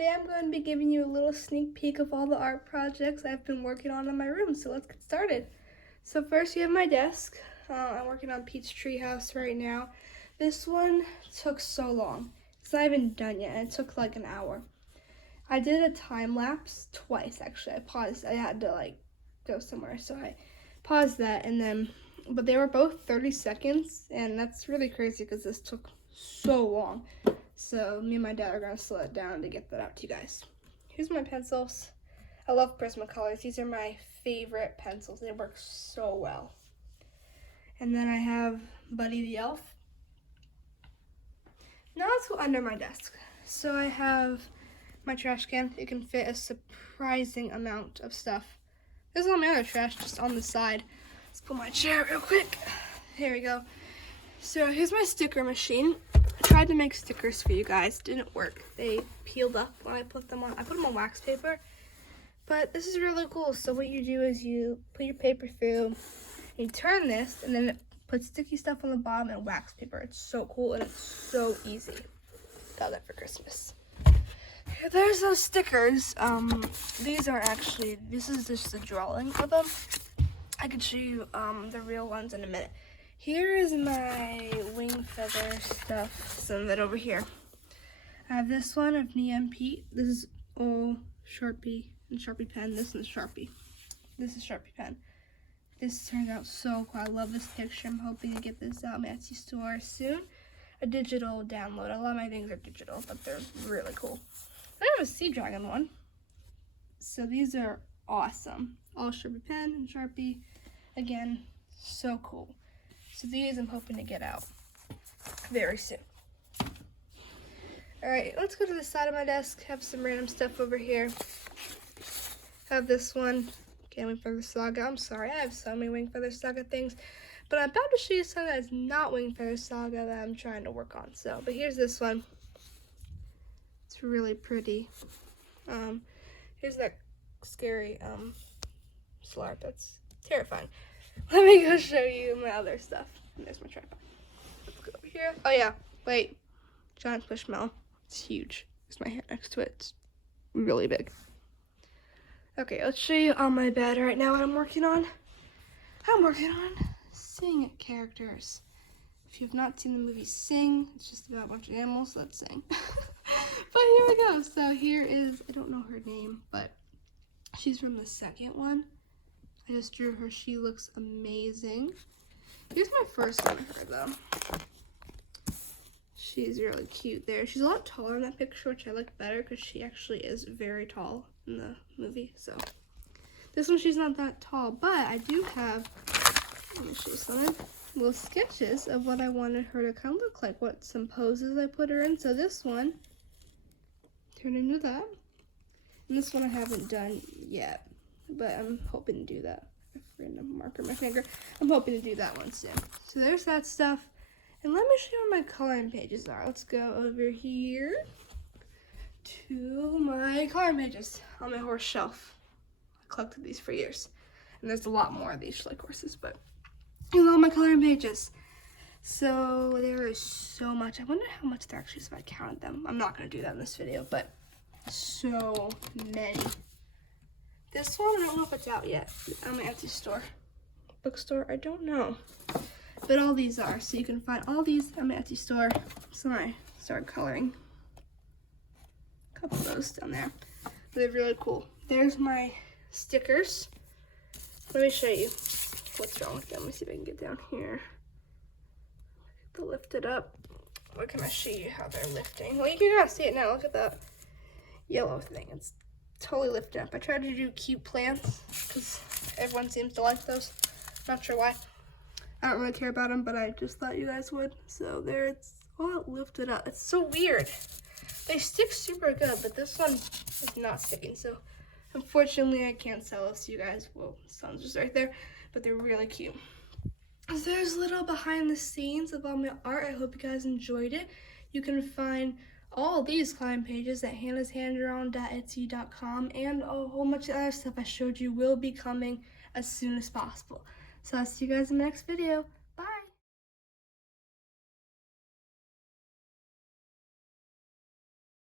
today I'm going to be giving you a little sneak peek of all the art projects I've been working on in my room, so let's get started. So first you have my desk. I'm working on Pete's Treehouse right now. This one took so long. It's not even done yet, it took like an hour. I did a time lapse twice actually. I paused, I had to go somewhere, so I paused that but they were both 30 seconds, and that's really crazy because this took so long. So me and my dad are gonna slow it down to get that out to you guys. Here's my pencils. I love Prismacolors. These are my favorite pencils. They work so well. And then I have Buddy the Elf. Now let's go under my desk. So I have my trash can. It can fit a surprising amount of stuff. There's all my other trash just on the side. Let's pull my chair real quick. Here we go. So here's my sticker machine. I tried to make stickers for you guys. Didn't work. They peeled up when I put them on. I put them on wax paper. But this is really cool. So what you do is you put your paper through, you turn this, and then it puts sticky stuff on the bottom and wax paper. It's so cool and it's so easy. Got that for Christmas. There's those stickers. This is just a drawing of them. I could show you the real ones in a minute. Here is my wing feather stuff, some of it over here. I have this one of Neon Pete. This is all Sharpie and Sharpie pen. This is Sharpie. This is Sharpie pen. This turned out so cool. I love this picture. I'm hoping to get this out in my Etsy store soon. A digital download. A lot of my things are digital, but they're really cool. I have a Sea Dragon one. So these are awesome. All Sharpie pen and Sharpie. Again, so cool. So these I'm hoping to get out very soon. Alright, let's go to the side of my desk. Have some random stuff over here. Have this one. Okay, Wing Feather Saga. I'm sorry, I have so many Wing Feather Saga things. But I'm about to show you something that's not Wing Feather Saga that I'm trying to work on. But here's this one. It's really pretty. Here's that scary Slark. That's terrifying. Let me go show you my other stuff. And there's my tripod. Let's go over here. Oh yeah, wait. Giant Squishmallow. It's huge. There's my hair next to it. It's really big. Okay, let's show you on my bed right now what I'm working on. I'm working on Sing characters. If you've not seen the movie Sing, it's just about a bunch of animals that sing. But here we go. So here is, I don't know her name, but she's from the second one. I just drew her. She looks amazing. Here's my first one of her, though. She's really cute there. She's a lot taller in that picture, which I like better because she actually is very tall in the movie. So this one, she's not that tall, but I do have, let me show you something, little sketches of what I wanted her to kind of look like, what some poses I put her in. So this one turned into that. And this one I haven't done yet, but I'm hoping to do that. I forgot to marker my finger. I'm hoping to do that one soon. So there's that stuff. And let me show you where my coloring pages are. Let's go over here to my coloring pages on my horse shelf. I collected these for years. And there's a lot more of these like horses, but here's all my coloring pages. So there is so much. I wonder how much there actually is if I counted them. I'm not going to do that in this video, but so many. This one, I don't know if it's out yet on my Etsy store. Bookstore, I don't know. But all these are. So you can find all these on my Etsy store. So I started coloring a couple of those down there. They're really cool. There's my stickers. Let me show you what's wrong with them. Let me see if I can get down here. They'll lift it up. What can I show you how they're lifting? Well, you can kind of see it now. Look at that yellow thing. It's totally lifted up. I tried to do cute plants because everyone seems to like those. Not sure why. I don't really care about them, but I just thought you guys would. So there, it's all lifted up. It's so weird. They stick super good, but this one is not sticking. So unfortunately, I can't sell this to you guys. Well, the sun's just right there, but they're really cute. So there's a little behind the scenes of all my art. I hope you guys enjoyed it. You can find all these climb pages at hannahshanddrawn.etsy.com, and a whole bunch of other stuff I showed you will be coming as soon as possible. So I'll see you guys in the next video.